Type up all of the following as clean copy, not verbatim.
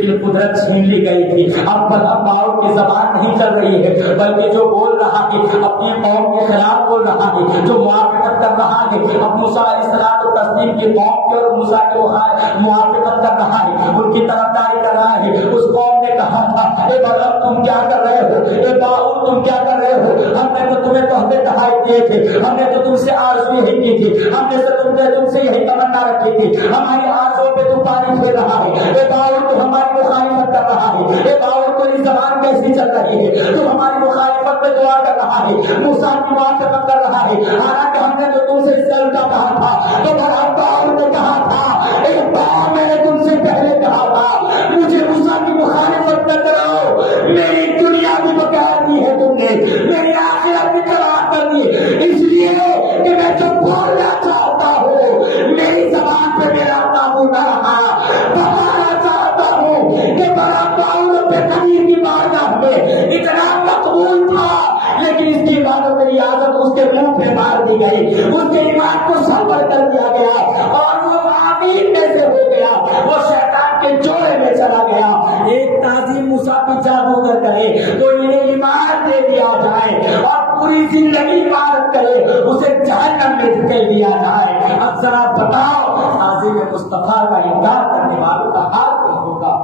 قدرت چھین لی گئی تھی. اب باؤ کی زبان نہیں چل رہی ہے بلکہ جو بول رہا ہے اپنی قوم کے خلاف بول رہا ہے, جو موافقت کر رہا ہے اب موسیٰ علیہ السلام و تسلیم کی قوم کی اور موسیٰ کی موافقت کر رہا ہے, ان کی طرفداری کر رہا ہے. اس قوم نے کہا تھا اے بلعام تم کیا کر رہے ہو, اے باؤ تم کیا کر رہے ہو, ہم نے تو تمہیں تحفے تحائف دیے تھے, ہم نے تو تم سے آرزو یہی کی تھی, ہم نے تم سے یہی تمنا رکھی تھی, ہماری آرزو پہ تو پانی پھیر رہا ہے. اے باؤ تو ہماری مخالفت کر رہا ہے, اے باؤ تیری زبان کیسی چل رہی ہے, تو ہماری مخالفت پہ دعا کر رہا ہے, موسیٰ کی موافقت کر رہا ہے, حالانکہ ہم نے تو تم سے اس سے الٹا کہا تھا. تو باؤ نے کہا تھا اے باؤ میں نے تم سے پہلے کہا تھا مجھے موسیٰ کی مخالفت نہ کرو, میری دنیا بھی بکار دی ہے تم نے, میری آخرت بھی تباہ کر دی, اس لیے کہ میں جو بولنا چاہتا ہوں میری زبان پہ میرا قابو نہ رہا. بتانا چاہتا ہوں کہ بڑا باؤ پہ قدیر کی بارگاہ میں اتنا مقبول تھا, لیکن اس کی عبادت کی عادت اس کے منہ پہ مار دی گئی, اس کے ایمان کو سنبھل کر دیا گیا اور وہ آمین میں سے ہو گیا, وہ شیطان کے جوڑے میں چلا گیا. ایک تعظیم موسیٰ کی جادوگر کرے تو انہیں ایمان دے دیا جائے اور پوری زندگی عبادت کرے اسے جہنم میں دھکیل دیا جائے. اب ذرا بتاؤ تعظیم مصطفیٰ کا انکار کرنے والوں کا حال کیا ہوگا.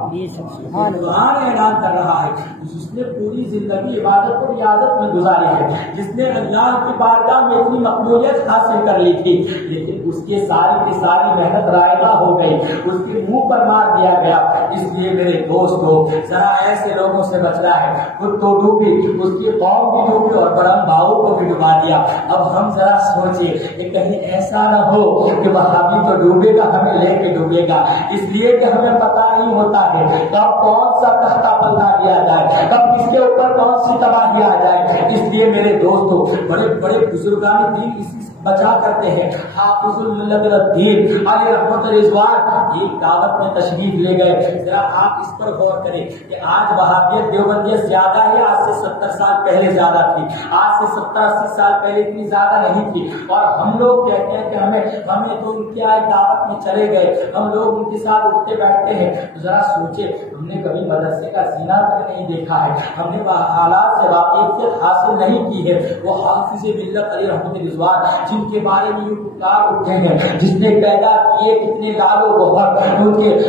قرآن اعلان کر رہا ہے جس نے پوری زندگی عبادت اور ریاضت میں گزاری ہے, جس نے اللہ کی بارگاہ میں اتنی مقبولیت حاصل کر لی تھی, لیکن اس کی ساری محنت رائگاں ہو گئی, اس کے منہ پر مار دیا گیا. اس لیے میرے دوستو ذرا ایسے لوگوں سے بچنا ہے, خود تو ڈوبی, اس کی قوم بھی ڈوبی اور بڑا باؤ کو بھی ڈبا دیا. اب ہم ذرا سوچیں کہ کہیں ایسا نہ ہو کہ وہابی تو ڈوبے گا ہمیں لے کے ڈوبے گا, اس لیے کہ ہمیں پتہ نہیں ہوتا ہے کب کون سا تختہ پلٹا دیا جائے, کب کس کے اوپر کون سی تباہی آ جائے. اس لیے میرے دوستو بڑے بڑے بزرگان دین اسی بچا کرتے ہیں. حافظ الملت الدین علی رحمت رضوان ایک دعوت میں تشریف لے گئے. ذرا آپ اس پر غور کریں کہ آج وہابیت دیوبندیت زیادہ ہے, آج سے 70 سال پہلے زیادہ تھی, آج سے 70-80 سال پہلے اتنی زیادہ نہیں تھی. اور ہم لوگ کہتے ہیں کہ ہمیں تو ان کی آج دعوت میں چلے گئے, ہم لوگ ان کے ساتھ اٹھتے بیٹھتے ہیں. ذرا سوچے ہم نے کبھی مدرسے کا سینہ تک نہیں دیکھا ہے, ہم نے حالات سے واقفیت حاصل نہیں کی ہے. وہ حافظ ملت علی رحمت رضوان جن کے بارے میں یہ پکار اٹھے ہیں, جس نے پیدا کیے کتنے لال و گوہر,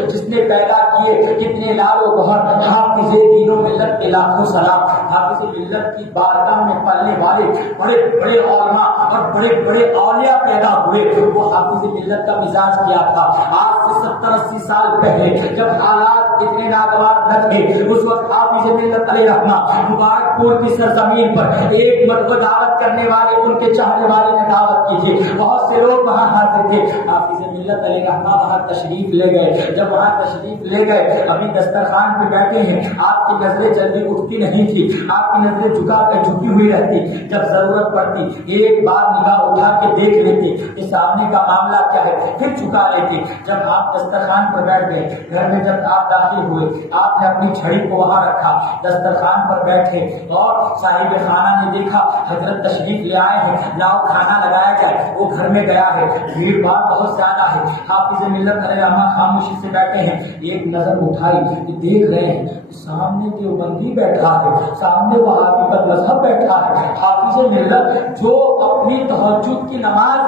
جس نے پیدا کیے کتنے لال و گوہر, حافظ دین و ملت کے لاکھوں سلام. حافظ ملت کی بارگاہ میں پلنے والے بڑے بڑے علماء اور بڑے بڑے اولیاء پیدا ہوئے. وہ حافظ ملت کا مزاج کیا تھا. آج سے 70-80 سال پہلے جب حالات اتنے ناگوار نہ تھے, اس وقت حافظ ملت علیہ رحمہ مبارک پور کی سرزمین پر ایک مرتبہ دعوت کرنے والے ان کے چاہنے والے نے دعوت کی تھی. بہت سے لوگ وہاں حاضر تھے. حافظ ملت علیہ رحمہ وہاں تشریف لے گئے. جب وہاں تشریف لے گئے ابھی دسترخوان پہ بیٹھے ہیں, آپ کی نظریں جلدی اٹھتی نہیں تھی, آپ کی نظریں جھکی ہوئی رہتی. جب ضرورت پڑتی ایک بار نگاہ اٹھا کے دیکھ لیتی کہ سامنے کا معاملہ کیا ہے, پھر جھکا لیتی. جب آپ دسترخوان پر بیٹھ گئے, گھر میں جب آپ داخل ہوئے, آپ نے اپنی چھڑی کو وہاں رکھا, دسترخوان پر بیٹھے اور صاحب خانہ نے دیکھا حضرت تشریف لے آئے ہیں, لاؤ کھانا لگایا جائے. وہ گھر میں گیا ہے, بھیڑ بھاڑ بہت زیادہ ہے. حافظ ملت علیہ رحمہ خاموشی سے بیٹھے ہیں. ایک نظر اٹھائی کہ دیکھ رہے ہیں سامنے دیوبندی بیٹھا ہے, سامنے وہابی کا مذہب بیٹھا ہے. حافظ ملت جو اپنی تہجد کی نماز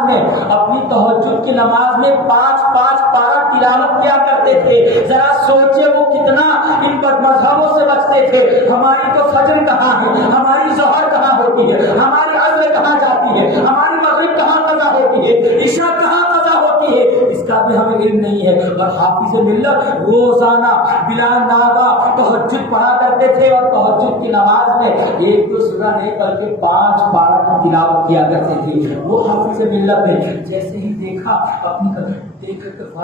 میں 5 پارہ تلاوت کیا کرتے تھے. ذرا سوچے وہ کتنا ان بد مذہبوں سے بچتے تھے. ہماری تو فجر کہاں ہے, ہماری ظہر کہاں ہوتی ہے, ہماری عصر کہاں جاتی ہے, ہماری مغرب کہاں قضا ہوتی ہے, عشاء کہاں قضا ہوتی ہے, اس کا بھی ہمیں علم نہیں ہے. اور حافظ ملت روزانہ بلا ناغہ تہجد پڑھا کرتے تھے اور تہجد کی نماز میں 1-2 سورہ نہیں بلکہ 5 پارہ کی تلاوت کیا کرتے تھے. وہ حافظ ملت نے جیسے ہی دیکھا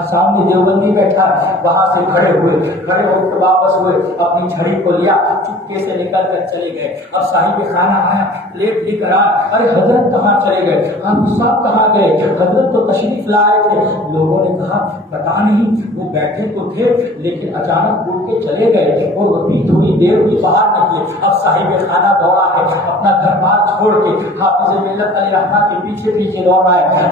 سامنے دیوبندی بیٹھا, وہاں سے کھڑے ہو کے واپس ہوئے, اپنی چھڑی کو لیا, چپکے سے نکل کر چلے گئے. اب صاحب خانہ آیا, پلیٹ لے کر آیا, ارے حضرت کہاں چلے گئے, ہم صاحب کہاں گئے, حضرت تو تشریف لائے تھے. لوگوں نے کہا پتا نہیں, وہ بیٹھے تو تھے لیکن اچانک اٹھ کے چلے گئے اور ابھی تھوڑی دیر ہوئی باہر نکلے. اب صاحب خانہ دوڑا ہے, اپنا گھر بار چھوڑ کے حافظ ملت علیہ رحمہ کے پیچھے دوڑ رہا ہے.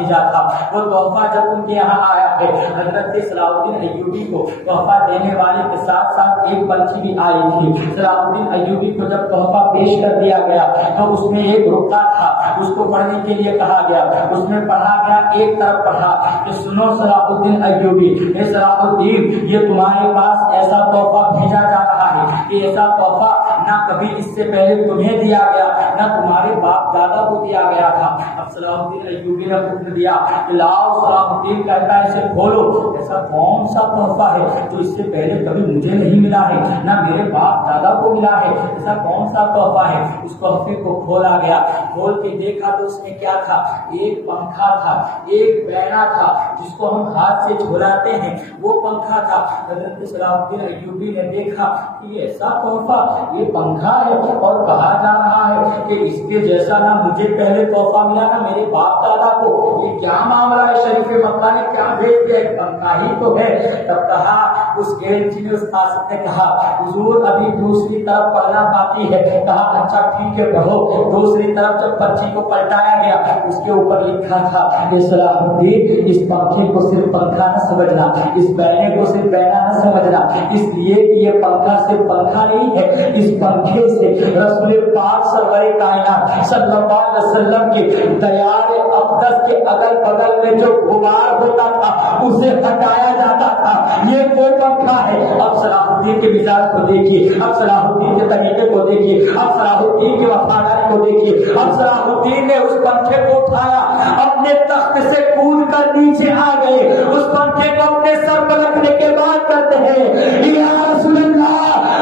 بھیجا تھا، وہ تحفہ جب ان کے یہاں آیا ہے، حضرت صلاح الدین ایوبی کو تحفہ دینے والے کے ساتھ ساتھ ایک پنچھی بھی آئی تھی۔ صلاح الدین ایوبی کو جب تحفہ پیش کر دیا گیا تو اس میں ایک رکا تھا، اس کو پڑھنے کے لیے کہا گیا، اس میں پڑھا گیا، ایک طرف پڑھا کہ سنو صلاح الدین ایوبی، اے صلاح الدین، یہ تمہارے پاس ایسا تحفہ بھیجا جا رہا ہے کہ ایسا تحفہ نہ کبھی اس سے پہلے تمہیں دیا گیا، نہ تمہارے باپ دادا کو دیا گیا تھا۔ اب صلاح الدین ایوبی نے حکم دیا کہ لاؤ، صلاح الدین کہتا ہے اسے کھولو، ایسا کون سا تحفہ ہے جو اس سے پہلے کبھی مجھے نہیں ملا ہے، نہ میرے باپ دادا کو ملا ہے، ایسا کون سا تحفہ ہے؟ اس تحفے کو کھولا گیا، کھول کے دیکھا تو اس میں کیا تھا؟ ایک پنکھا تھا، ایک بینا تھا جس کو ہم ہاتھ سے جھولاتے ہیں، وہ پنکھا تھا۔ حضرت صلاح الدین ایوبی نے دیکھا کہ یہ ایسا تحفہ، یہ پنکھا ہے، اور کہا جا رہا ہے کہ اس کے جیسا نہ مجھے پہلے تحفہ ملا نہ میرے باپ دادا کو، یہ کیا معاملہ ہے؟ شریف مکہ نے کیا بھیج دیا؟ ایک پنکھا ہی تو ہے۔ تب کہا اس گیلچی نے، اس قاصد نے کہا حضور ابھی دوسری طرف پڑھنا باقی ہے۔ کہا اچھا ٹھیک ہے پڑھو۔ دوسری طرف جب پنچھی کو پلٹایا گیا اس کے اوپر لکھا تھا کہ صلاح الدین اس پنکھے کو صرف پنکھا نہ سمجھنا، اس بینے کو صرف بینا نہ سمجھنا، اس لیے کہ یہ پنکھا صرف پنکھا نہیں ہے، اس پنکھے سے رسول پاک سرور کائنات صلی اللہ علیہ وسلم کے دیار اقدس کے اگل بغل میں جو غبار ہوتا تھا اسے ہٹایا جاتا تھا، یہ وہ پنکھا ہے۔ اب صلاح الدین کے مزاج کو دیکھیے، اب صلاح الدین کے طریقے کو دیکھیے، اب صلاح الدین کی وفاداری کو دیکھیے۔ اب صلاح الدین نے اس پنکھے کو اٹھایا، اپنے تخت سے کود کر نیچے آ گئے، اس پنکھے کو اپنے سر پر رکھنے کے بعد کہتے ہیں یا رسول اللہ،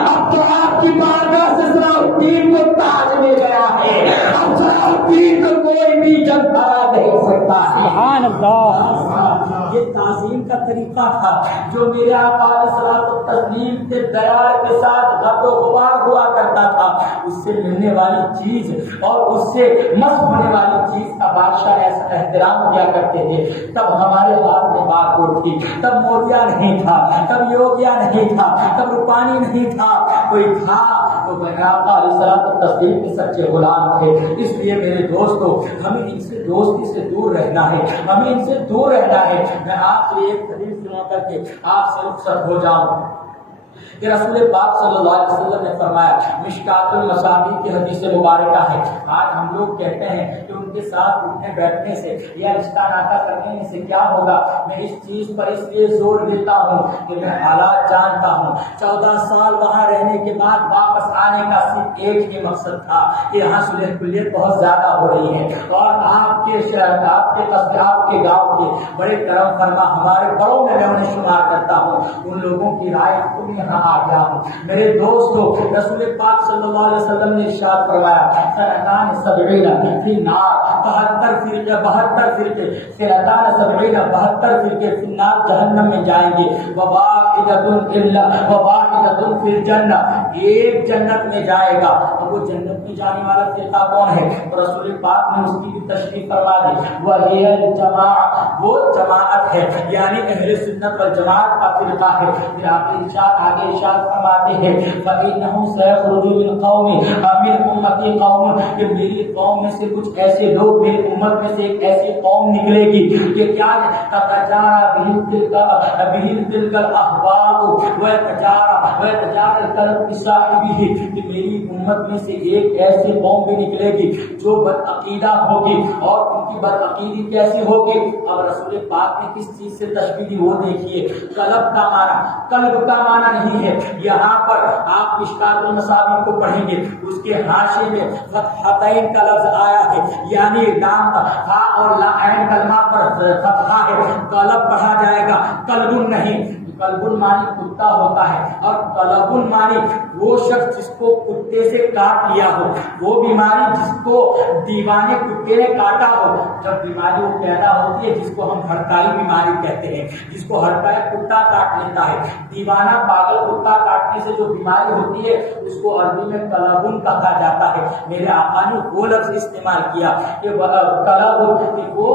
اب تو آپ کی بارگاہ سے صلاح الدین کو تاج مل گیا ہے، اب صلاح الدین کو کوئی بھی جنگ ہرا نہیں سکتا ہے۔ سبحان اللہ، یہ تعظیم کا طریقہ تھا جو میرے آقا علیہ الصلوۃ والتسلیم کے دیار کے ساتھ غد و غبار ہوا کرتا تھا، اس سے ملنے والی چیز اور اس سے مس ہونے والی چیز کا بادشاہ ایسا احترام کیا کرتے تھے۔ تب ہمارے ہاتھ میں بارکوڈ تھی، تب موریا نہیں تھا، تب یوگیا نہیں تھا، تب روپانی نہیں تھا، کوئی تھا تو آقا علیہ الصلوۃ والتسلیم کے سچے غلام تھے۔ اس لیے میرے دوستو، ہمیں ان سے دوستی سے دور رہنا ہے، ہمیں ان سے دور رہنا ہے۔ میں آپ سے ایک حدیث سنا کر کے آپ سے رخصت ہو جاؤں کہ رسول پاک صلی اللہ علیہ وسلم نے فرمایا، مشکات المصابیح کی حدیث مبارکہ ہے۔ آج ہم لوگ کہتے ہیں کہ ان کے ساتھ اٹھنے بیٹھنے سے یا رشتہ ناطہ کرنے سے کیا ہوگا؟ میں اس چیز پر اس لیے زور دیتا ہوں کہ میں حالات جانتا ہوں۔ 14 سال وہاں رہنے کے بعد واپس آنے کا صرف ایک ہی مقصد تھا کہ یہاں صلح کلیت بہت زیادہ ہو رہی ہے، اور آپ کے شہر، آپ کے قصبے، آپ کے گاؤں کے بڑے کرم فرما ہمارے بڑوں میں انہیں شمار کرتا ہوں، ان لوگوں کی رائے کو یہاں آ گیا ہوں۔ میرے دوستو، رسول پاک صلی اللہ علیہ وسلم نے ارشاد فرمایا، سنتان سبعین فی النار، 72 فرقے، سنتان سبعین 72 فرقے فی النار، جہنم میں جائیں گے، وواحدۃ فی الجنہ، ایک جنت میں جائے گا۔ اور وہ جنت میں جانے والا فرقہ کون ہے؟ رسول پاک نے اس کی بھی تشریح فرما دی، وہی الجماعہ، وہ جماعت ہے، یعنی اہل سنت والجماعت کا فرقہ ہے۔ پھر آپ ارشاد آگے ارشاد فرماتے ہیں، فإنه سيخرج من قوم من امتی قوم، کہ میری قوم میں سے کچھ ایسے لوگ، میری امت میں سے ایک ایسی قوم نکلے گی کہ کیا تتجارى بهم تلك الاهواء ويتجارى القلب بصاحبه، کہ میری امت میں سے ایک ایسی قوم بھی نکلے گی جو بد عقیدہ ہوگی، اور ان کی بد عقیدی کیسی ہوگی؟ اب رسول پاک نے کس چیز سے تشبیہ دی وہ دیکھیے، قلب کا معنی، قلب کا معنی نہیں ہے۔ یہاں پر آپ مشکات المصابیح کو پڑھیں گے، اس کے حاشیے میں فتحتین کا لفظ آیا ہے، یعنی لام ہا اور لا عین کلمہ پر فتحہ ہے، قلب پڑھا جائے گا، قلب نہیں۔ قلب المانی کتا ہوتا ہے، اور قلب المانی وہ شخص جس کو کتے سے کاٹ لیا ہو، وہ بیماری جس کو دیوانے کتے نے کاٹا ہو۔ جب بیماری وہ پیدا ہوتی ہے جس کو ہم ہڑتائی بیماری کہتے ہیں، جس کو ہڑتائی کتا کاٹ لیتا ہے، دیوانہ پاگل کتا کاٹ کاٹنے سے جو بیماری ہوتی ہے اس کو عربی میں کلابن کہا جاتا ہے۔ میرے آقا نے وہ لفظ استعمال کیا کہ کلابن وہ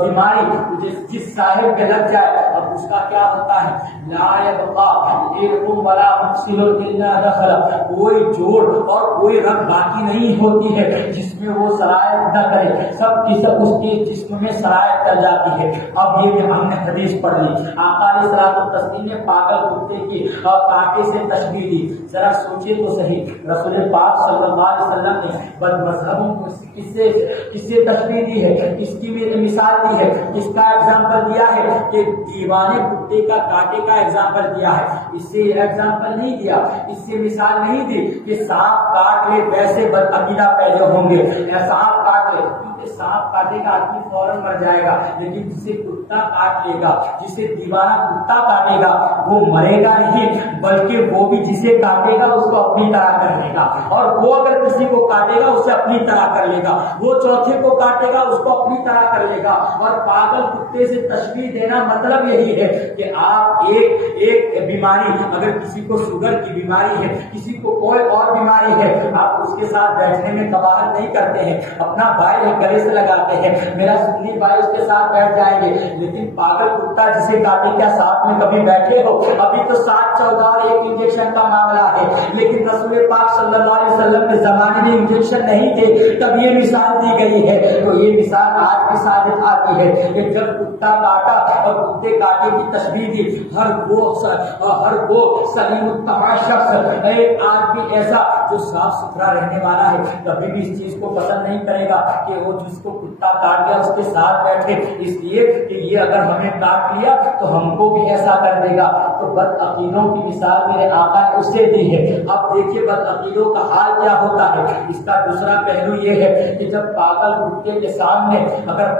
بیماری جس صاحب کے لگ جائے اب اس کا کیا ہوتا ہے، لا یبقا علم ولا مفصل الا دخل، کوئی جوڑ اور کوئی رگ باقی نہیں ہوتی ہے جس میں وہ سرایت نہ کرے، سب کی سب اس کے جسم میں سرایت کر جاتی ہے۔ اب یہ بھی ہم نے حدیث پڑھ لی، آقا علیہ الصلوۃ والتسلیم نے پاگل کتے کی کانٹے سے تشبیہ دی۔ ذرا سوچئے تو صحیح، رسول پاک صلی اللہ علیہ وسلم نے بد مذہبوں کو کس سے تشبیہ دی ہے، کس کی مثال دی ہے، کس کا ایگزامپل دیا ہے کہ دیوانے کتے کا کانٹے کا ایگزامپل دیا ہے۔ اس سے ایگزامپل نہیں دیا، اس سے مثال نہیں دی کہ سانپ کاٹ لے ویسے بد عقیدہ پیدا ہوں گے، سانپ کاٹ لے، کیونکہ سانپ کاٹے گا آدمی فوراً مر جائے گا، لیکن جسے کتا کاٹ لے گا، جسے دیوانہ کتا کاٹے گا وہ مرے گا نہیں، بلکہ وہ بھی جسے کاٹے گا اس کو اپنی طرح کر لے گا، اور وہ اگر کسی کو کاٹے گا اسے اپنی طرح کر لے گا، وہ چوتھے کو کاٹے گا اس کو اپنی طرح کر لے گا۔ اور پاگل کتے سے تشبیہ دینا مطلب یہی ہے کہ آپ ایک بیماری، اگر کسی کو شوگر کی بیماری ہے، کسی کو کوئی اور بیماری ہے، آپ اس کے ساتھ بیٹھنے میں قباحت نہیں کرتے ہیں، اپنا بھائی گلے سے لگاتے ہیں، میرا سنی بھائی اس کے ساتھ بیٹھ جائیں گے، لیکن پاگل کتا جسے کاٹے کیا ساتھ میں کبھی بیٹھے ہو؟ ابھی تو 7 14 اور 1 انجیکشن کا معاملہ ہے، لیکن رسول پاک صلی اللہ علیہ وسلم کے زمانے میں انجیکشن نہیں تھے، تب یہ مثال دی گئی ہے۔ تو یہ مثال آج بھی صادق آتی ہے کہ جب کتا کاٹا اور کتے کاٹے کی تشبیہ دی، ہر وہ سلیم الطبع شخص، ایک آدمی ایسا جو صاف ستھرا رہنے والا ہے کبھی بھی اس چیز کو پسند نہیں کرے گا کہ وہ جس کو کتا کاٹ گیا اس کے ساتھ بیٹھے، اس لیے کہ یہ اگر ہمیں کاٹ لیا تو ہم کو بھی ایسا کر دے گا۔ تو بد عقیدوں کی مثال میرے آقا نے اس سے دی ہے۔ اب دیکھیے بد عقیدوں کا حال کیا ہوتا ہے۔ اس کا دوسرا پہلو یہ ہے کہ جب پاگل کتے کے سامنے اگر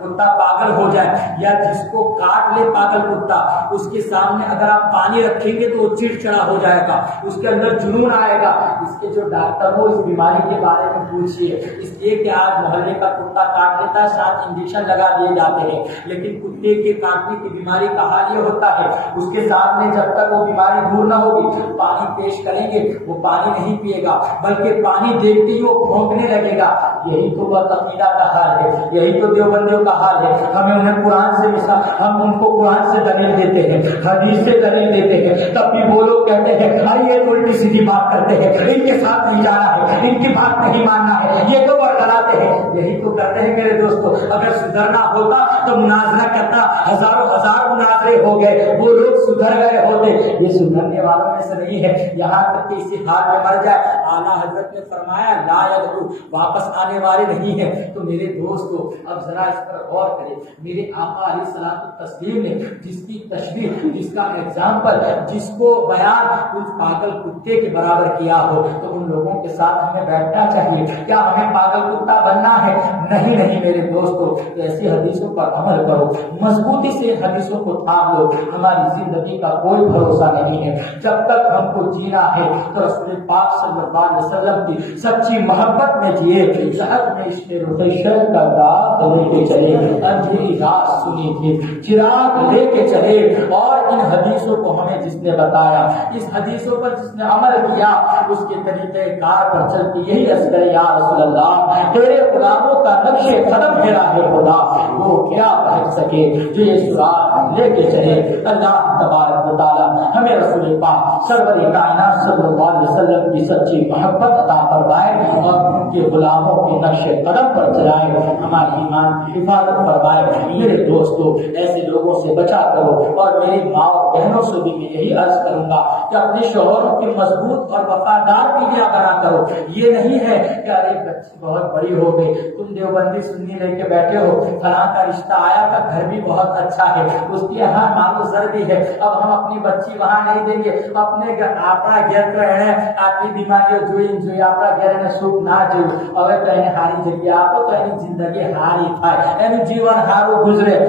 کتا پاگل ہو جائے یا جس کو کاٹ لے پاگل کتا، اس کے سامنے اگر آپ پانی رکھیں گے تو وہ چڑچڑا ہو جائے گا، اس کے اندر جنون آئے گا۔ اس کے جو ڈاکٹر ہو اس بیماری کے بارے میں پوچھیے، اس لیے کہ آج محلے کا کتا کاٹ لیتا ہے، 7 انجیکشن لگا دیے جاتے ہیں، لیکن کتے کے کاٹنے کی بیماری کا حال یہ ہوتا ہے اس کے سامنے جب تک وہ بیماری دور نہ ہوگی پانی پیش کریں گے وہ پانی نہیں پیے گا، بلکہ پانی دیکھتے ہی وہ پھونکنے لگے گا۔ یہی تو بد عقیدہ کا حال ہے، یہی تو دیوبندیوں کا حال ہے۔ ہمیں انہیں قرآن سے مثال، ہم ان کو قرآن سے دلیل دیتے ہیں، حدیث سے دلیل دیتے ہیں، تب بھی وہ لوگ کہتے ہیں یہ تو الٹی سیدھی بات کرتے ہیں، ان کے ساتھ نہیں جانا ہے، ان کی بات نہیں ماننا ہے، یہ تو ورگلاتے ہیں۔ یہی تو کرتے ہیں میرے دوستو، اگر سدھرنا ہوتا تو مناظرہ کرتا، ہزاروں مناظرے ہو گئے، وہ لوگ سدھر گئے ہوتے۔ یہ سدھرنے والوں میں سے نہیں ہے، یہاں تک کہ اسی حال میں مر جائے۔ اعلیٰ حضرت نے فرمایا لا یدعو، واپس آنے والے نہیں ہیں۔ تو میرے دوستو اب ذرا اس پر غور کریں، میرے آقا علیہ الصلوۃ والتسلیم نے جس کی تشبیہ، جس کا ایگزامپل، جس کو بیان کچھ پاگل کتے کے برابر کیا ہو، تو ان لوگوں کے ساتھ ہمیں بیٹھنا چاہیے۔ کیا ہمیں پاگل کتا بننا ہے؟ نہیں میرے دوستو، ایسی حدیثوں پر عمل کرو، مضبوطی سے حدیثوں کو تھام لو۔ ہماری زندگی کا کوئی بھروسہ نہیں ہے، جب تک ہم کو جینا ہے تو رسول پاک صلی اللہ علیہ وسلم کی سچی محبت میں جیے۔ شہد میں اس کے رخشر کا داغ لے کے چلے، اندھیری رات سنی تھی چراغ لے کے چلے، اور ان حدیثوں کو ہمیں جس نے بتایا، اس حدیثوں پر جس نے عمل کیا، اس کے طریقے کار پر چل کے یہی عرض کرے یا رسول اللہ تیرے غلاموں کا نقش قدم ہے راہ خدا، وہ کیا پہنچ سکے جو یہ سراغ لے کے چلے۔ اللہ تبارک و تعالی ہمیں رسول پاک سرور کائنات صلی اللہ علیہ وسلم کی سچی محبت عطا فرمائے اور ان کے غلاموں کے نقش قدم پر چلائے، ہمارے ایمان کی حفاظت فرمائے۔ میرے دوستو ایسے لوگوں سے بچا کرو، اور میری ماں اور بہنوں سے بھی میں یہی عرض کروں گا کہ اپنے شوہروں کی مضبوط اور وفادار بیویاں بنا کرو۔ یہ نہیں ہے کہ ارے بچی بہت بڑی ہو گئی، تم دیوبندی سنی لے کے بیٹھے ہو، فلاں کا رشتہ آیا تھا، گھر بھی بہت اچھا ہے، اس کے یہاں مانو زر بھی ہے، اب ہم اپنی بچی وہاں نہیں دیں گے، اپنے આપણા ઘેર તો એને આટલી બીમારીઓ જોઈ આપણા ઘેર એને સુખ ના જોયું, હવે તો એને હારી જગ્યા આપો તો એની જિંદગી હારી થાય, એનું જીવન હારું ગુજરે।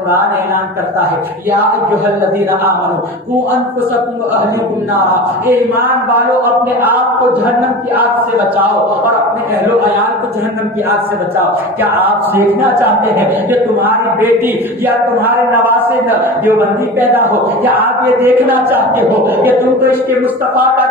قرآن اعلان کرتا ہے یا ایھا الذین آمنوا قوا انفسکم واہلیکم نارا، اے ایمان والو اپنے آپ کو جہنم کی آگ سے بچاؤ اور اپنے اہل و عیال کو جہنم کی آگ سے بچاؤ۔ کیا آپ سیکھنا چاہتے ہیں کہ تمہاری بیٹی یا تمہارے نواسے دیوبندی پیدا ہو؟ یا آپ یہ دیکھنا چاہتے ہو کہ تم تو عشق مصطفیٰ کا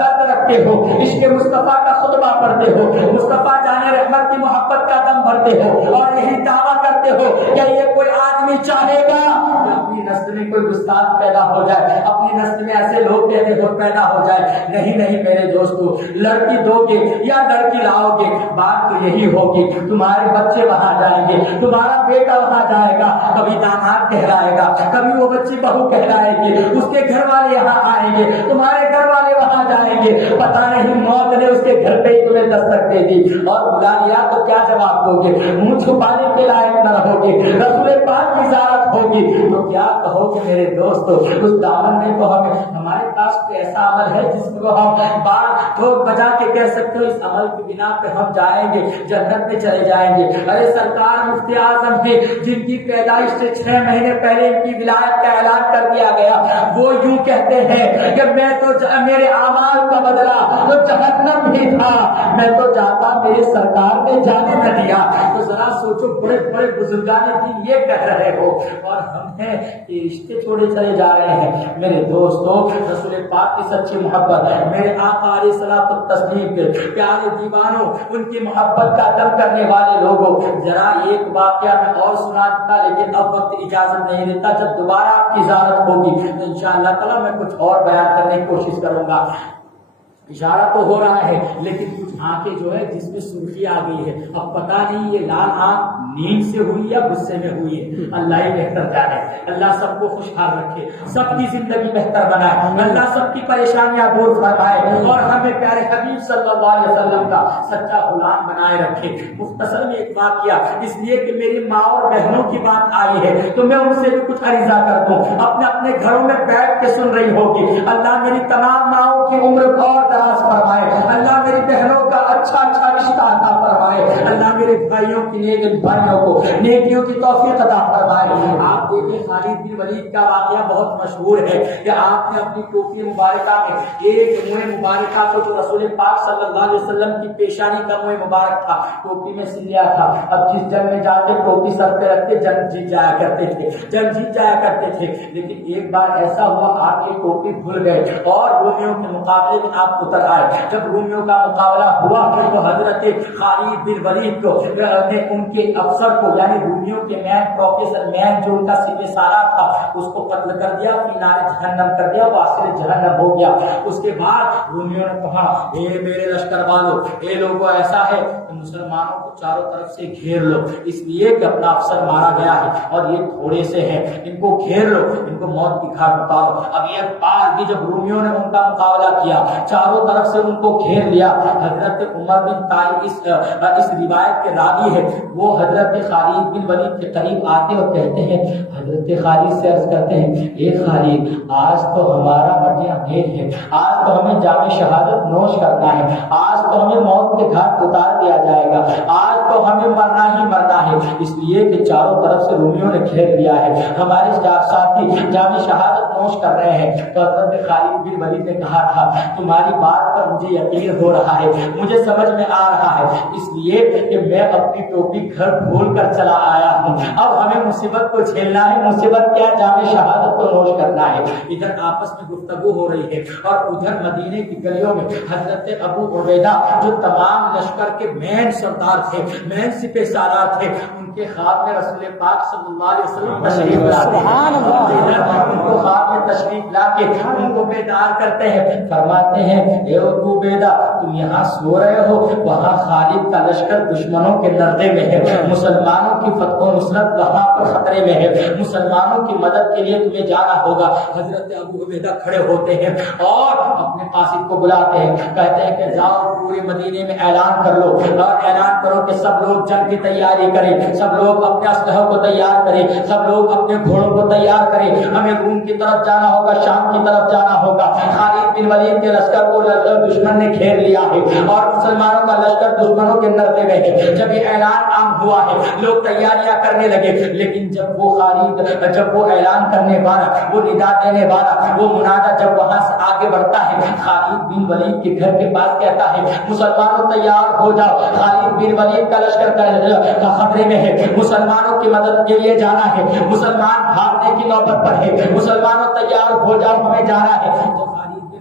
درد رکھتے ہو، عشق مصطفیٰ کا خطبہ پڑھتے ہو، مصطفیٰ جان رحمت کی محبت کا دم بھرتے ہو اور یہی دعویٰ کرتے ہو کہ یہ کوئی آدمی چاہے گا کہ اپنی نسل میں کوئی گستاخ پیدا ہو جائے، اپنی نسل میں ایسے لوگ کہتے ہو پیدا ہو جائے؟ نہیں نہیں میرے دوستو، لڑکی دو گے یا لڑکی لاؤ گے، بات تو یہی ہوگی تمہارے بچے وہاں جائیں گے، تمہارا بیٹا وہاں جائے گا، کبھی داماد کہلائے گا، کبھی وہ بچی بہو کہلائے گی، اس کے گھر والے یہاں آئیں گے، تمہارے گھر والے وہاں جائیں گے، پتہ نہیں موت نے اس کے گھر پہ ہی تمہیں دستک دے دی اور بلا لیا تو کیا جواب دو گے؟ منہ چھپانے کے لائق نہ رہو گے، رسول پاک کی زیارت ہوگی تو کیا کہو گے میرے دوستو؟ اس دامن میں تو ہمارے پاس کوئی ایسا عمل ہے جس کو ہم بار ٹھوک بجا کے کہہ سکتے ہو اس عمل کی بنا پہ ہم جائیں گے، جنت میں چلے جائیں گے؟ ارے سرکار مفتی اعظم ہے جن کی پیدائش سے 6 مہینے پہلے ان کی ولایت کا اعلان کر دیا گیا، وہ یوں کہتے ہیں کہ میں تو میرے اعمال کا بدلہ تو جہنم ہی تھا، میں تو جاتا میرے سرکار نے جانے نہ دیا۔ تو ذرا سوچو، بڑے بڑے بزرگان دین یہ کہہ رہے ہو اور ہم ہیں کہ رشتے چھوڑے چلے جا رہے ہیں۔ میرے دوستو، رسول پاک کی سچی محبت، میرے آقا علیہ الصلوۃ والتسلیم کے پیارے دیوانوں، ان کی محبت کا دم کرنے والے لوگوں، ذرا ایک واقعہ میں اور سنا دیتا لیکن اب وقت اجازت نہیں دیتا۔ جب دوبارہ آپ کی زیارت ہوگی تو انشاءاللہ تعالیٰ میں کچھ اور بیان کرنے کی کوشش کروں گا۔ اشارہ تو ہو رہا ہے لیکن کچھ آنکھیں جو ہے جس میں سرخی آ گئی ہے، اب پتہ نہیں یہ لال آنکھ نیند سے ہوئی یا غصے میں ہوئی ہے، اللہ ہی بہتر جانے۔ اللہ سب کو خوشحال رکھے، سب کی زندگی بہتر بنائے، اللہ سب کی پریشانیاں دور فرمائے اور ہمیں پیارے حبیب صلی اللہ علیہ وسلم کا سچا غلام بنائے رکھے۔ مختصر میں ایک واقعہ، اس لیے کہ میری ماں اور بہنوں کی بات آئی ہے تو میں ان سے بھی کچھ عریضہ کر دوں، اپنے اپنے گھروں میں بیٹھ کے سن رہی ہوگی۔ اللہ میری تمام ماؤں کی عمر اور دراز فرمائے، اللہ میری بہنوں کا اچھا رشتہ عطا فرمائے، اللہ میرے بھائیوں کی نیک بھائیوں کو نیکیوں کی توفیق عطا فرمائے۔ آپ دیکھیں خالد بن ولید کا واقعہ بہت مشہور ہے کہ آپ نے اپنی ٹوپی مبارکہ میں ایک منہ مبارکہ کو جو رسول پاک صلی اللہ علیہ وسلم کی پیشانی کا منہ مبارک تھا ٹوپی میں سل لیا تھا۔ اب جس جنگ میں جاتے ٹوپی سر پہ رکھتے جنگ جیت جایا کرتے تھے، لیکن ایک بار ایسا ہوا آپ یہ ٹوپی بھول گئے اور رومیوں کے مقابلے میں آپ اتر آئے۔ جب رومیوں کا مقابلہ ہوا تو حضرت خالد بن ولید کو نے ان کے افسر کو یعنی رومیوں کے مین جو ان کا سپہ سالار تھا اس کو قتل کر دیا، کنارے جہنم کر دیا، واسطے جہنم ہو گیا۔ اس کے بعد رومیوں نے کہا اے میرے لشکر والوں، اے لوگوں ایسا ہے کہ مسلمانوں کو چاروں طرف سے گھیر لو، اس لیے کہ اپنا افسر مارا گیا ہے اور یہ تھوڑے سے ہیں، ان کو گھیر لو، ان کو موت کی گھاٹ اتارو۔ اب یہ بار بھی جب رومیوں نے ان کا مقابلہ کیا، چاروں طرف سے ان کو گھیر لیا، حضرت عمر بن طائب اس روایت کے راوی ہے، وہ حضرت خالد بن ولید کے قریب آتے اور کہتے ہیں، حضرت خالد سے عرض کرتے ہیں اے خالد آج تو ہمارا بٹیا بھیج ہے، آج تو ہمیں جام شہادت نوش کرنا ہے، آج تو ہمیں موت کے گھاٹ اتار دیا جائے گا، آج تو ہمیں مرنا ہی مرنا ہے، اس لیے کہ چاروں طرف سے رومیوں نے گھیر لیا ہے، ہمارے ساتھی جام شہادت نوش کر رہے ہیں۔ تو حضرت خالد بن ولید نے کہا تھا تمہاری بات پر مجھے یقین ہو رہا ہے، مجھے سمجھ میں آ رہا ہے، اس لیے کہ میں اپنی ٹوپی گھر بھول کر چلا آیا ہوں، اب ہمیں مصیبت کو جھیلنا ہے، مصیبت کیا جام شہادت کو نوش کرنا ہے۔ ادھر آپس میں گفتگو ہو رہی ہے اور ادھر مدینے کی گلیوں میں حضرت ابو عبیدہ جو تمام لشکر کے مین سردار تھے، مین سپہ سالار تھے، ان کے خواب میں رسول پاک صلی اللہ علیہ وسلم تشریف لاتے ہیں، ان کو خواب میں تشریف لا کے ان کو بیدار کرتے ہیں، فرماتے ہیں اے ابو عبیدہ تم یہاں سو رہے ہو، وہاں خالد کا لشکر دشمنوں کے لڑنے میں ہے، مسلمانوں کی فتح و نصرت وہاں پر خطرے میں ہے، مسلمانوں کی مدد کے لیے تمہیں جانا ہوگا۔ حضرت ابو عبیدہ کھڑے ہوتے ہیں اور اپنے قاصد کو بلاتے ہیں، کہتے ہیں کہ جاؤ پورے مدینے میں اعلان کر لو اور اعلان کرو کہ سب لوگ جنگ کی تیاری کریں، سب لوگ اپنے اسلحہ کو تیار کریں، سب لوگ اپنے گھوڑوں کو تیار کریں، ہمیں روم کی طرف جانا ہوگا، شام کی طرف جانا ہوگا۔ خالد بن ولید کے لشکر کو دشمن نے گھیر لیا ہے اور مسلمانوں کا لشکر دشمنوں کے اندر لے گئے. جب یہ اعلان عام ہوا ہے لوگ تیاریاں کرنے لگے, لیکن جب وہ اعلان کرنے والا, وہ ندا دینے والا, وہ منادہ جب وہاں سے آگے بڑھتا ہے, خالد بن ولید کے گھر کے پاس کہتا ہے مسلمانوں تیار ہو جاؤ, خالد بن ولید کا لشکر کا خطرے میں ہے, مسلمانوں کی مدد کے لیے جانا ہے, مسلمان بھاگنے کی نوبت پر ہے, مسلمانوں تیار ہو جاؤ ہمیں جانا ہے.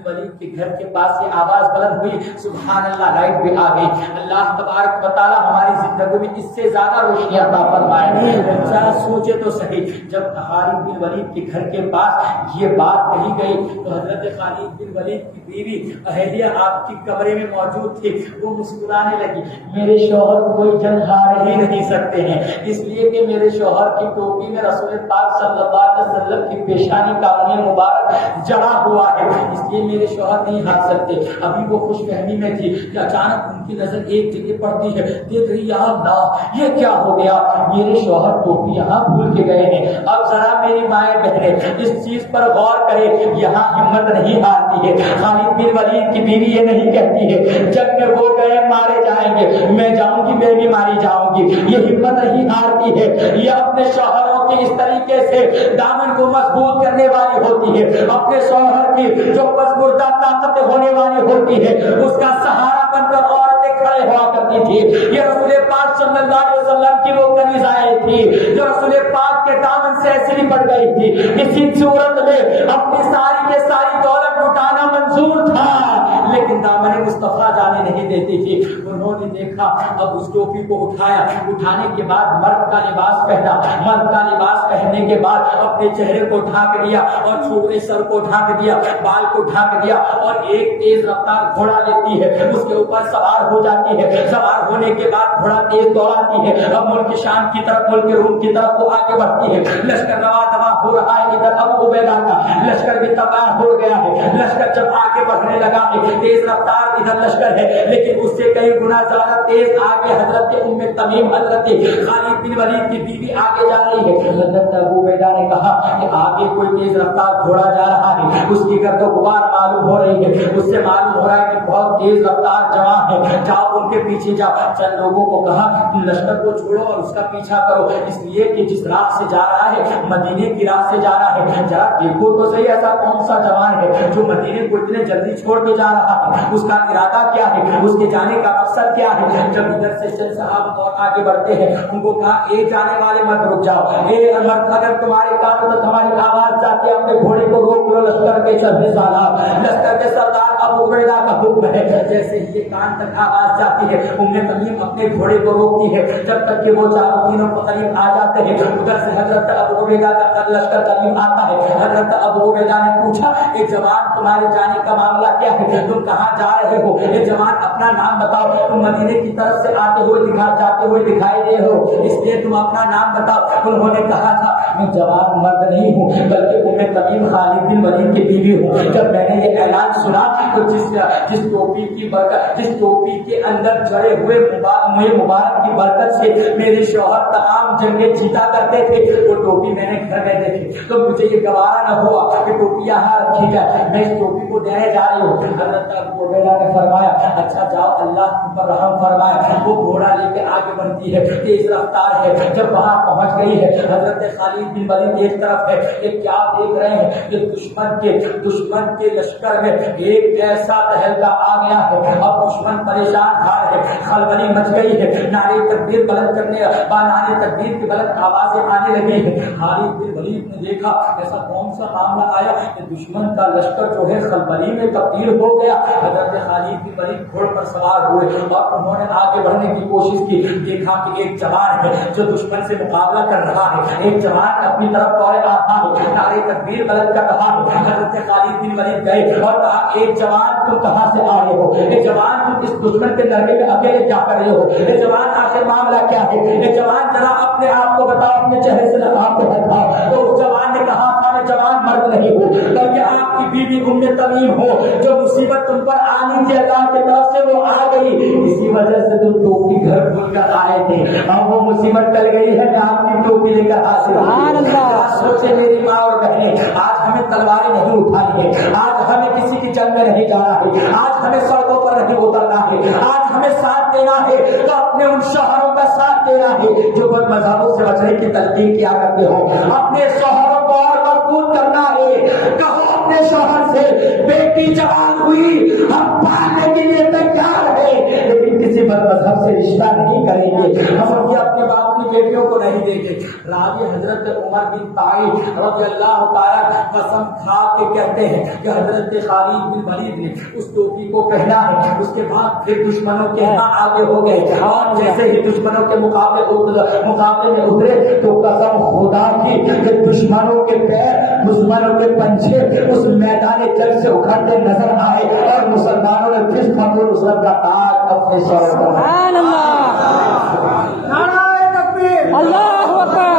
ولید کے گھر کے پاس سے آواز بلند ہوئی, سبحان اللہ, لائٹ بھی آ گئی. اللہ تبارک و تعالی ہماری زندگی میں اس سے زیادہ روشنی عطا فرمائے. ذرا سوچے تو صحیح, جب خالد بن ولید کے گھر کے پاس یہ بات کہی گئی تو حضرت خالد بن ولید کی بیوی اہلیہ آپ کی کمرے میں موجود تھی, وہ مسکرانے لگی, میرے شوہر کوئی جنگ ہار ہی نہیں سکتے ہیں, اس لیے کہ میرے شوہر کی ٹوپی میں رسول پاک صلی اللہ علیہ وسلم کی پیشانی کا انگلی مبارک جڑا ہوا ہے, اس لیے میرے شوہر نہیں ہار سکتے. ابھی وہ خوش فہمی میں تھی کہ اچانک ان کی نظر ایک جگہ پڑتی ہے, دیکھ رہی یا اللہ یہ کیا ہو گیا, میرے شوہر ٹوپی یہاں بھول کے گئے ہیں. اب ذرا میری مائیں بہنیں اس چیز پر غور کرے, یہاں ہمت نہیں ہارتی ہے. خالد بن ولید کی بیوی یہ نہیں کہتی ہے جب میں وہ گئے مارے جائیں گے, میں جاؤں گی میں بھی ماری جاؤں گی, یہ ہمت نہیں ہارتی ہے. یہ اپنے شوہروں کی اس طریقے سے دامن کو مضبوط کرنے والی ہوتی ہے, اپنے شوہر کی جو پسمردہ طاقت ہونے والی ہوتی ہے اس کا سہارا بن کر عورتیں کھڑے ہوا کرتی تھی. یہ رسول پاک صلی اللہ علیہ وسلم کی وہ کنیزائیں تھی جو رسول پاک کے دامن سے ایسی لپٹ گئی تھی, کسی صورت میں اپنی ساری کے ساری دولت لٹانا منظور تھا لیکن دامن مصطفیٰ جانے نہیں دیتی تھی. انہوں نے دیکھا, اب اس ٹوپی کو اٹھایا, اٹھانے کے بعد مرد کا لباس پہنا, مرد کا لباس پہننے کے بعد اپنے چہرے کو ڈھانک دیا اور چھوٹے سر کو ڈھانک دیا, بال کو ڈھانک دیا اور ایک تیز رفتار گھوڑا لیتی ہے, اس کے اوپر سوار ہو جاتی ہے. سوار ہونے کے بعد گھوڑا تیز دوڑاتی ہے, اب ملک شام کی طرف, ملک روم کی طرف وہ آگے بڑھتی ہے. لشکر روا دوا ہو رہا ہے, ادھر ابو عبیدہ کا لشکر بھی تباہ ہو گیا ہے. لشکر جب آگے بڑھنے لگا ہے, تیز رفتار ادھر لشکر ہے لیکن اس سے کئی گنا زیادہ تیز آگے حضرت ام تمیم, حضرت خالد بن ولید کی بیوی آگے جا رہی ہے. حضرت ابو عبیدہ نے کہا کہ آگے کوئی تیز رفتار گھوڑا جا رہا ہے, اس کی گرد و غبار معلوم ہو رہی ہے, اس سے معلوم ہو رہا ہے کہ بہت تیز رفتار جوان ہے, جاؤ ان کے پیچھے جاؤ. چند لوگوں کو کہا کہ لشکر کو چھوڑو اور اس کا پیچھا کرو, اس لیے کہ جس راہ سے جا رہا ہے مدینے کی راہ سے جا رہا ہے, ذرا دیکھو تو صحیح ایسا کون سا جوان ہے جو مدینے کو اتنے جلدی چھوڑ کے جا رہا ہے, اس کا ارادہ کیا ہے, اس کے جانے کا مقصد کیا ہے. جب ادھر سے چند صحابہ اور آگے بڑھتے ہیں, ان کو کہا اے جانے والے مت رک جاؤ, اے مرد اگر تمہارے کام تو تمہاری آواز جاتی ہے اپنے گھوڑے کو روک لو, لشکر کے سردار لشکر کے سردار ابو عبیدہ کا حکم ہے. جیسے ہی یہ کان تک آواز جاتی ہے ام تمیم اپنے گھوڑے کو روکتی ہے, جب تک کہ وہ چاروں تینوں قریب آ جاتے ہیں. ادھر سے حضرت ابو عبیدہ کا لشکر قریب آتا ہے. حضرت ابو عبیدہ نے پوچھا اے جوان تمہارے جانے کا معاملہ کیا ہے, تم کہاں جا رہے ہو, اے جوان اپنا نام بتاؤ, تم مدینے کی طرف سے آتے ہوئے جاتے ہوئے دکھائی دے ہو, اس لیے تم اپنا نام بتاؤ. انہوں نے کہا تھا میں جوان مرد نہیں ہوں بلکہ ام تمیم خالد بن ولید کی بیوی ہوں. جب میں نے یہ اعلان سنا تو جس ٹوپی کی برکت, جس ٹوپی کے اندر جڑے ہوئے مبارک کی برکت سے میرے شوہر تمام جنگیں جیتا کرتے تھے, وہ ٹوپی میں نے گھر میں دیکھی تو مجھے یہ گوارا نہ ہوا کہ ٹوپی یہاں رکھی جائے, میں اس ٹوپی کو دینے جا رہی ہوں. حضرت ابو عبیدہ نے فرمایا اچھا جاؤ, اللہ تم پر رحم فرمائے. وہ گھوڑا لے کے آگے بڑھتی ہے, تیز رفتار ہے. جب وہاں پہنچ گئی ہے, حضرت خالد بن ولید ایک طرف ہے, یہ کیا دیکھ رہے ہیں کہ دشمن کے لشکر میں ایک ایسا تہلکا آ گیا ہے. اب دشمن پریشان کھڑا ہے, خلبلی مچ گئی ہے, نعرے تکبیر بلند کرنے نعرے تکبیر کی بلند آوازیں آنے لگی ہے. خالد بن ولید نے دیکھا ایسا کون سا معاملہ آیا کہ دشمن کا لشکر جو ہے خلبلی میں تبدیل ہو گیا. حضرت خالد بن ولید گھوڑے پر سوار ہوئے اور انہوں نے آگے بڑھنے کی کوشش کی. دیکھا کہ ایک جوان ہے جو دشمن سے مقابلہ کر رہا ہے, ایک جوان اپنی طرف دوڑے آ رہا ہے, نعرے تکبیر بلند کر رہا ہے. حضرت خالد بن ولید گئے اور کہا ایک جوان تم کہاں سے آ رہے ہو, ایک جوان تم اس دشمن کے لڑنے میں اکیلے کیا کر رہے ہو, ایک جوان آخر معاملہ کیا ہے, ایک جوان ذرا اپنے آپ کو بتاؤ, اپنے چہرے سے آپ کو بتاؤ. تو اس جوان نے کہا تھا میں جوان مرد نہیں ہوں بلکہ آپ کی بیوی ام تمیم ہو, جو مصیبت تم پر آنی تھی اللہ کی طرف سے وہ آ گئی, اسی وجہ سے تم ٹوپی گھر بھول کر آئے تھے. اب وہ مصیبت ٹل گئی ہے, میں آپ کی ٹوپی لے کر حاصل ہوں. سوچے میری ماں اور بہنیں, آج ہمیں تلواریں نہیں اٹھانی ہے, آج ہمیں کسی کی جنگ میں نہیں جانا ہے، آج ہمیں سڑکوں پر نہیں اترنا ہے، آج ہمیں ساتھ دینا ہے تو اپنے ان شوہروں کا ساتھ دینا ہے جو بد مذہبوں سے بچنے کی تلقین کیا کرتے ہو، اپنے شوہروں کو اور مضبوط کرنا ہے۔ کہو اپنے شوہر سے بیٹی جوان ہوئی ہم پالنے کے لیے تیار ہے، لیکن کسی بد مذہب سے رشتہ نہیں کریں گے، ہم اپنے باپ کی بیٹیوں کو نہیں دیں گے۔ راوی حضرت عمر بن طائف رضی اللہ تعالیٰ قسم کھا کے کہتے ہیں کہ حضرت خالد بن ولید نے اس ٹوپی کو پہنا ہے، اس کے بعد پھر دشمنوں کے ہاں آگے ہو گئے اور جیسے ہی دشمنوں کے مقابلے میں اترے تو قسم خدا کی کہ دشمنوں کے پیر، دشمنوں کے پنجے اس میدان جنگ سے اکھڑتے نظر آئے اور مسلمانوں نے پھر فخر نصرت کا تاج اپنے سر پر۔ سبحان اللہ، نعرہ تکبیر، اللہ اکبر،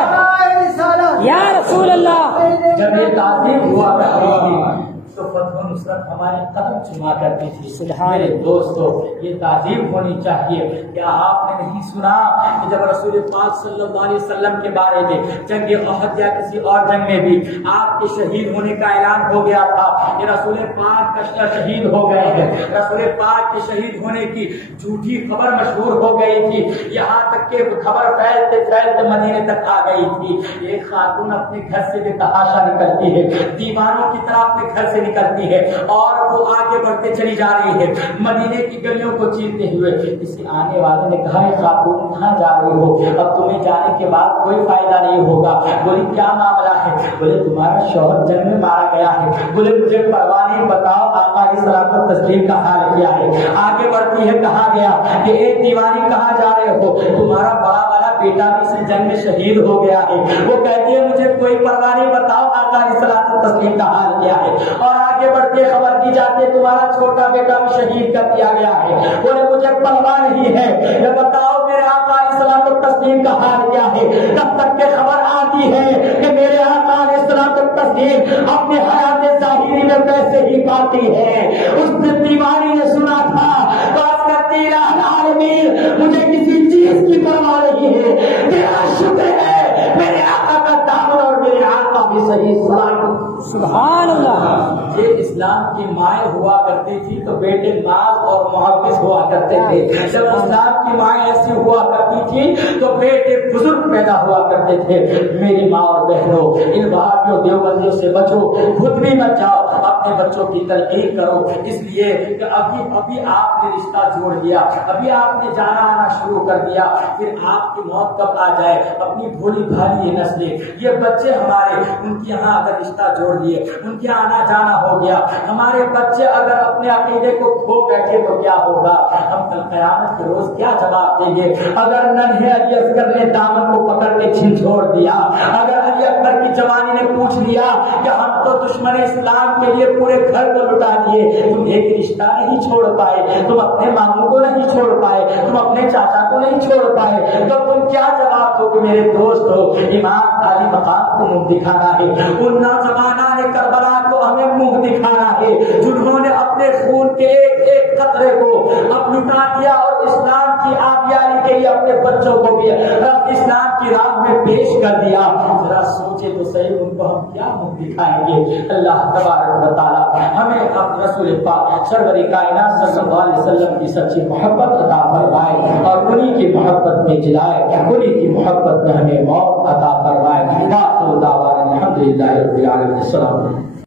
یا رسول اللہ۔ جب یہ تعظیم ہوا کرتی تھی تو فتح و نصرت ہمارے قدم چما کرتی تھی۔ میرے دوستو، یہ تعظیم ہونی چاہیے۔ کیا آپ نے نہیں سنا کہ جب رسول پاک صلی اللہ علیہ وسلم کے بارے میں جنگ احد یا کسی اور جنگ میں بھی آپ کے شہید ہونے کا اعلان ہو گیا تھا کہ رسول پاک کا شہید ہو گئے ہیں، رسول پاک کے شہید ہونے کی جھوٹی خبر مشہور ہو گئی تھی، یہاں تک کہ خبر پھیلتے پھیلتے مدینے تک آ گئی تھی۔ ایک خاتون اپنے گھر سے بے تحاشا نکلتی ہے، دیوانوں کی طرح اپنے گھر سے نکلتی ہے اور وہ آگے بڑھتے چلی جا رہی ہے مدینے کی گلیوں کو چیرتے ہوئے۔ کسی آنے والے نے کہا، خاتون کہاں جا رہی ہو؟ اب تمہیں جانے کے بعد کوئی فائدہ نہیں ہوگا۔ بولی کیا معاملہ ہے؟ بولے تمہارا شوہر جنگ میں مارا گیا ہے۔ بولے مجھے پرواہ نہیں، بتاؤ آقا کی صلاۃ و تسلیم کا حال کیا ہے؟ آگے بڑھتی ہے، کہا گیا کہ ایک دیوانی کہاں جا رہے ہو؟ تمہارا بڑا والا بیٹا بھی اس جنگ میں شہید ہو گیا ہے۔ وہ کہتی ہے مجھے کوئی پرواہ نہیں، بتاؤ آقا کی صلاۃ و تسلیم کا حال کیا ہے؟ اور آگے بڑھتے خبر دی جاتی ہے تمہارا چھوٹا بیٹا بھی شہید کر دیا گیا ہے۔ بولے مجھے پرواہ نہیں ہے، یہ بتاؤ میرے آقا علیہ الصلوۃ والتسلیم کا حال کیا ہے؟ تب تک کہ خبر آتی ہے کہ میرے آقا علیہ الصلوۃ والتسلیم اپنے حیات ظاہری میں پیسے ہی پاتی ہے۔ اس دیوانی نے سنا تھا، بات کرتی الہ العالمین مجھے کسی چیز کی پرواہ نہیں ہے، تیرا شکر ہے میرے آقا کا دامن اور میرے آقا بھی صحیح سلامت۔ سبحان اللہ۔ یہ اسلام کی مائیں ہوا کرتی تھی تو بیٹے ناز اور محبت ہوا کرتے تھے۔ جب اسلام کی مائیں ایسی ہوا کرتی تھی تو بیٹے بزرگ پیدا ہوا کرتے تھے۔ میری ماں اور بہنوں، ان بھائیوں دیوبندیوں سے بچو، خود بھی بچ جاؤ، اپنے بچوں کی تلقین کرو، اس لیے کہ ابھی آپ نے رشتہ جوڑ لیا، ابھی آپ نے جانا آنا شروع کر دیا، پھر آپ کی موت کب آ جائے اپنی بھولی بھالی یہ نسلیں، یہ بچے ہمارے، ان کے یہاں اگر رشتہ جوڑ دیے، ان کے آنا جانا ہو گیا، ہمارے بچے اگر اپنے عقیدے کو کھو بیٹھے تو کیا ہوگا؟ ہم کل قیامت کے روز کیا جواب دیں گے؟ اگر ننھے علی اصغر نے دامن کو پکڑ کے جھنجھوڑ دیا، اگر علی اکبر کی جوانی نے پوچھ لیا کہ ہم تو دشمن اسلام کے لیے پورے گھر کو لٹا دیے، تم ایک رشتہ نہیں چھوڑ پائے، تم اپنے ماموں کو نہیں چھوڑ پائے، تم اپنے چاچا کو نہیں چھوڑ پائے، تو تم کیا جواب دو گے میرے دوستو؟ امام علی مقام کو منہ دکھانا ہے، ان نوجوانوں نے کربلا کو ہمیں منہ دکھانا ہے جنہوں نے اپنے خون کے ایک ایک قطرے کو اب لٹا دیا اور اسلام کی آبیاری کے لیے اپنے بچوں کو بھی اسلام کی راہ میں پیش کر دیا۔ ذرا سوچے تو صحیح، ان کو ہم کیا منہ دکھائیں گے؟ اللہ تبارک و تعالی ہمیں اب رسول پاک سرور کائنات صلی اللہ علیہ وسلم کی سچی محبت عطا فرمائے اور انہی کی محبت میں جلائے، انہی کی محبت میں ہمیں موت عطا فرمائے۔ الحمدللہ رب العالمین۔ السلام علیکم۔